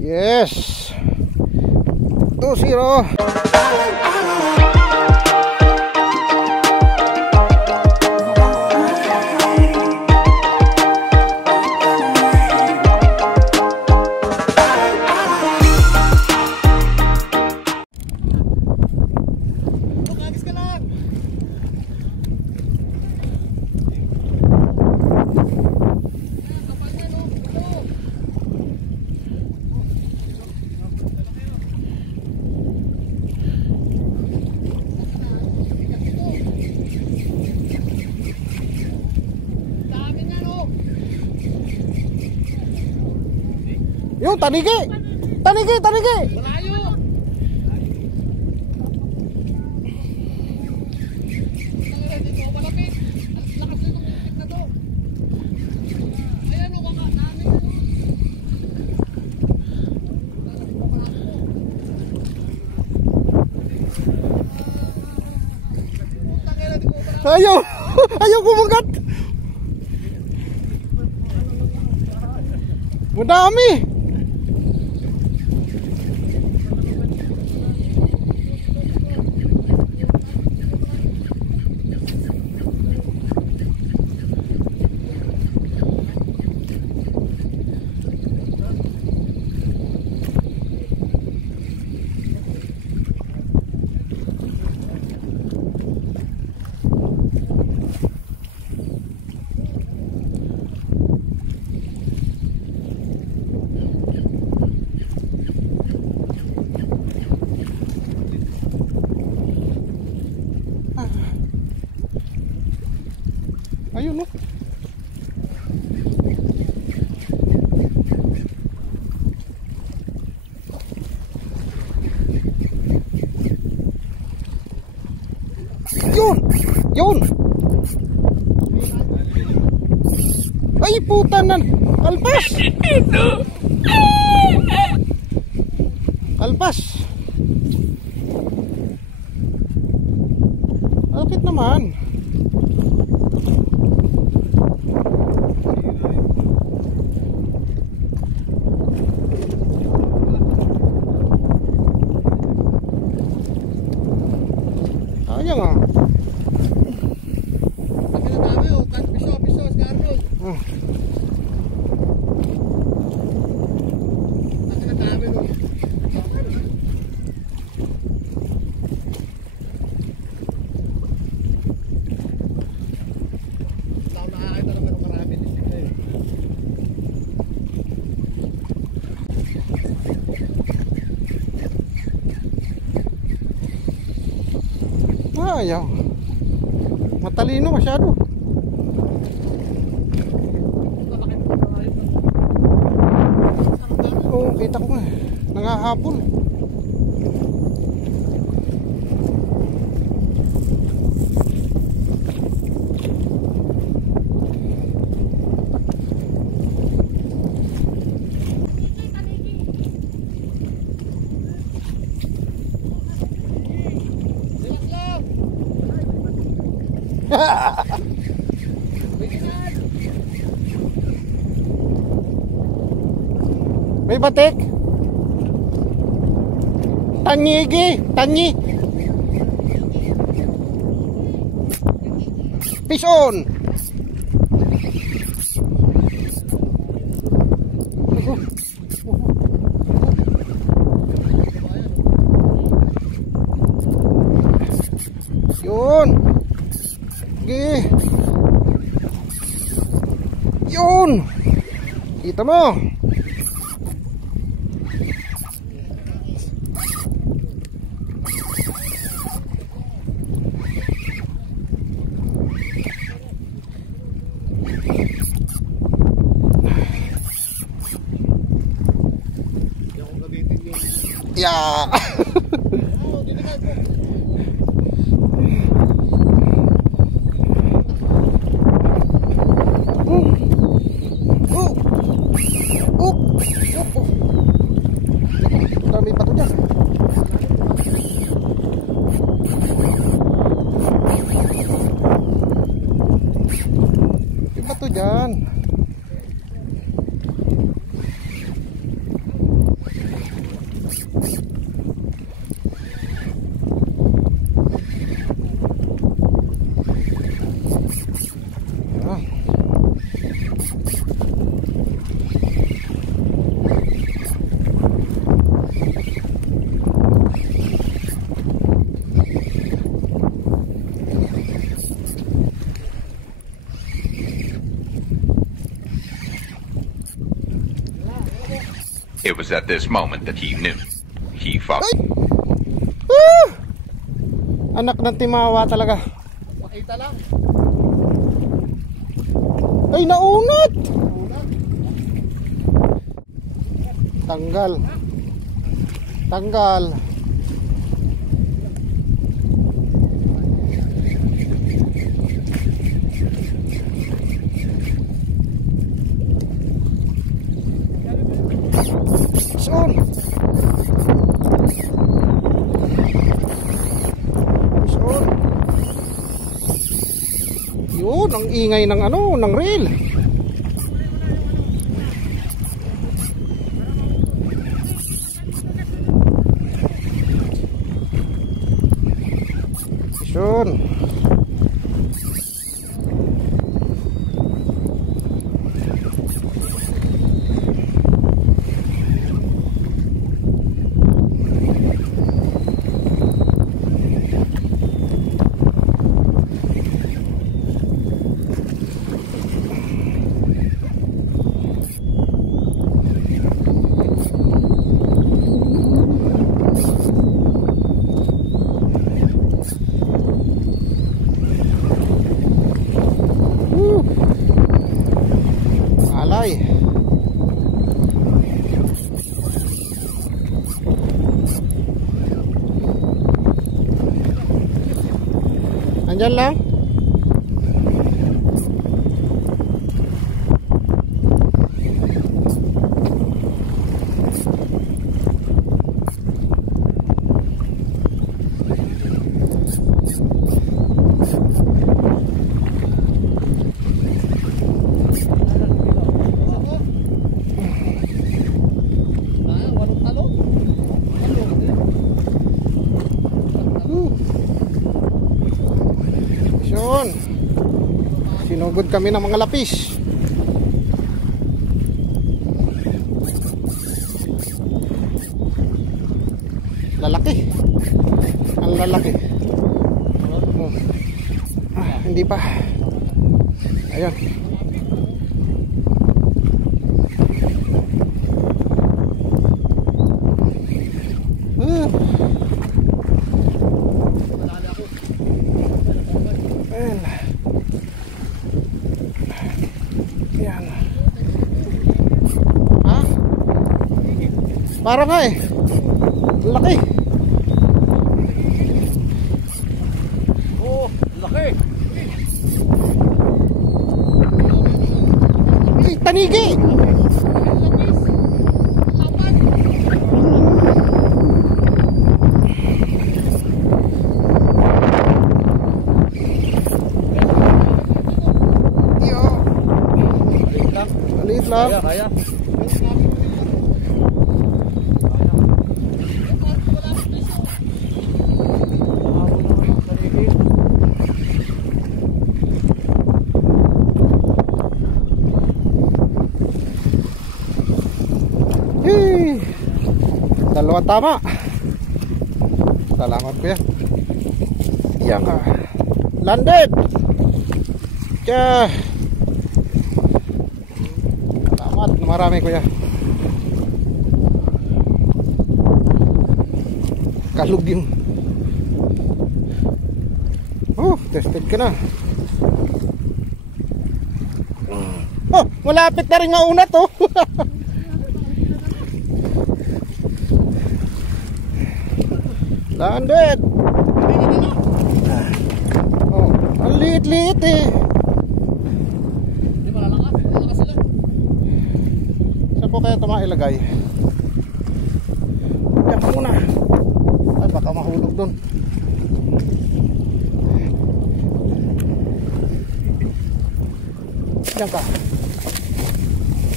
Yes. 2-0. Yung tanigi. Malayo. Dito malapit. Lakas nito kumipit na to. Ayan o, baka namin Ayaw kumagat. Madami. Ayun no. Yun. Ay putanan. Kalpas. Malapit naman. Sayang ah. Pinadami o, piso, Scarroll. Pinadami o. Nakakita naman ng marami dito eh. Ayaw. Matalino masyado. Oo, kita ko nga. Nangahabol. May batik. Tanyi. Fish on. Yun. Yun. Kita mo. Ya. Dami pa to dyan. May bato dyan. It was at this moment that he knew. He fought. Anak ng timawa talaga. Makita lang. Ay, naunat! Tanggal. Tanggal. Son. Son. Yun, ang ingay ng ano, ng reel. Son. Alay. Andyan lang. Yun. Sinugod kami ng mga lapis. Lalaki. Ang lalaki. Hindi pa. Ayun. Yan. Ha? Para nga eh. Laki. Oh, laki. Ay, tanigi. Maliit lang. Kaya. Hey, dalawa tama. Salamat kuya. Yan ka. Landed. Kaya salamat, marami kuya. Kalug yung. Oh, tested ka na. Oh, malapit na rin mauna to. Landed. Oh, ang liit-liit eh. Di ba lalakas? Lalakas sila. Saan po kaya ito mailagay? Diyan ka muna. Ay, baka mahulog dun. Diyan ka.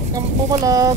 Huwag kang pumalag.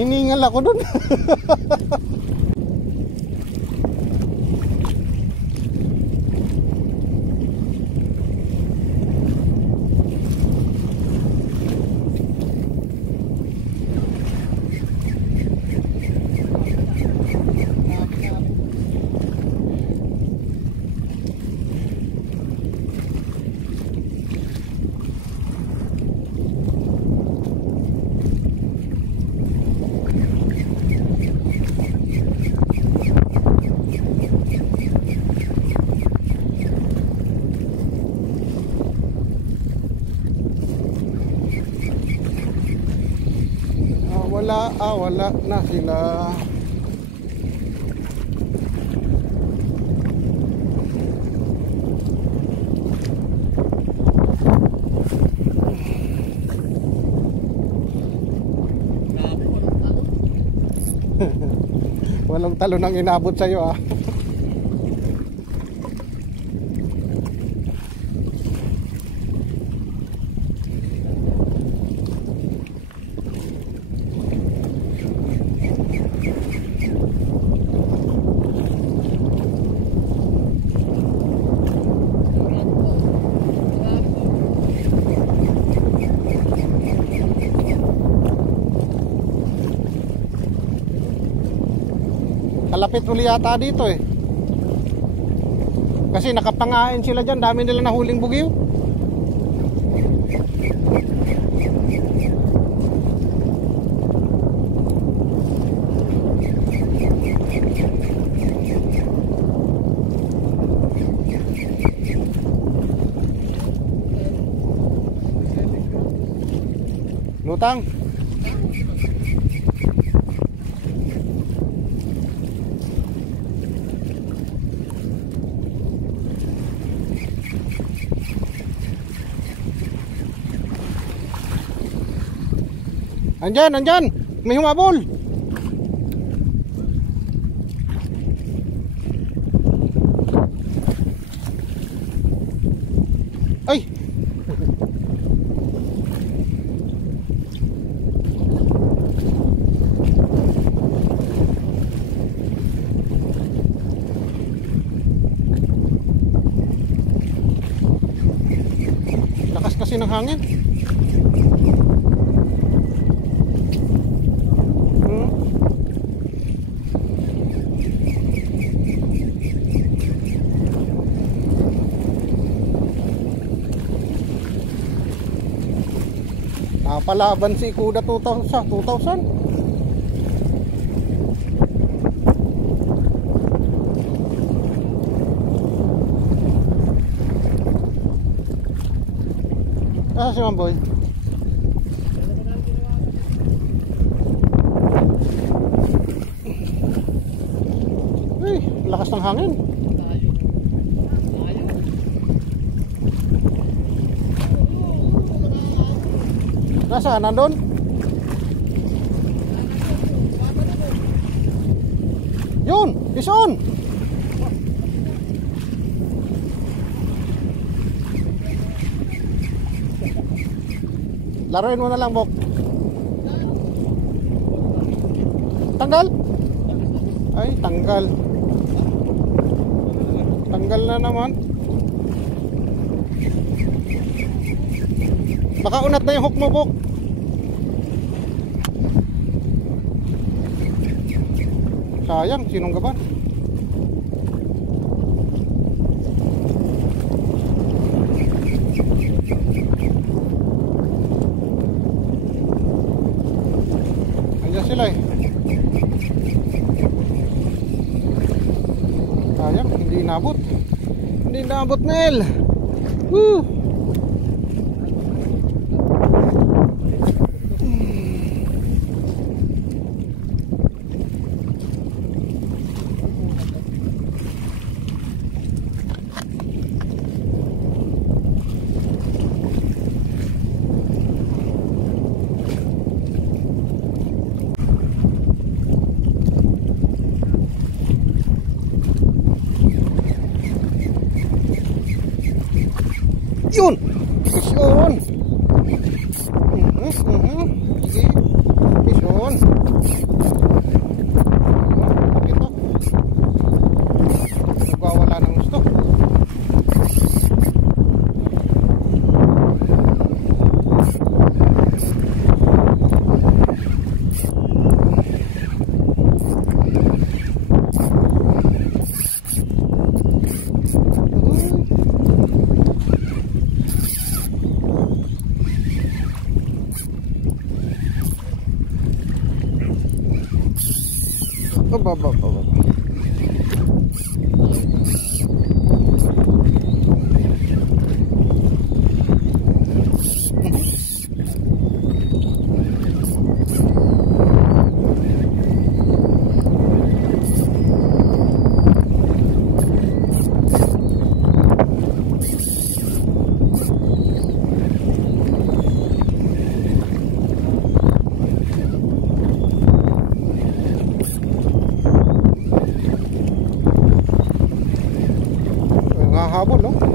Hiningal ako dun. Wala na sila. Walang talon ang inabot sa'yo ah. Kalapit uli yata dito eh. Kasi nakapangain sila dyan. Dami nila nahuling bugiw. Lutang. Andyan, may humabol. Ay. Lakas kasi ng hangin. Palaban si Ecooda 2000. Si Mamboy. Ay, lakas ng hangin. Nasaan? Nandun? Yun! Is on! Laruin mo na lang, Bok. Tanggal? Ay, tanggal. Tanggal na naman. Baka unat na yung hook mo, Bok. Sayang, sinong gaban? Andiyan sila eh. Sayang, hindi inabot. Hindi inabot, Mel. Woo! Yun! Yun! Sige. Yun! Ba. Habol, no?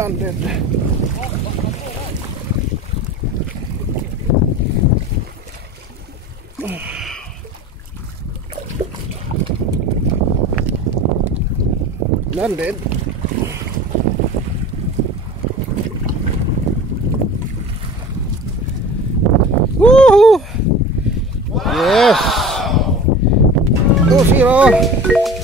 Landed. Landed. Woohoo! Yes. 2-0.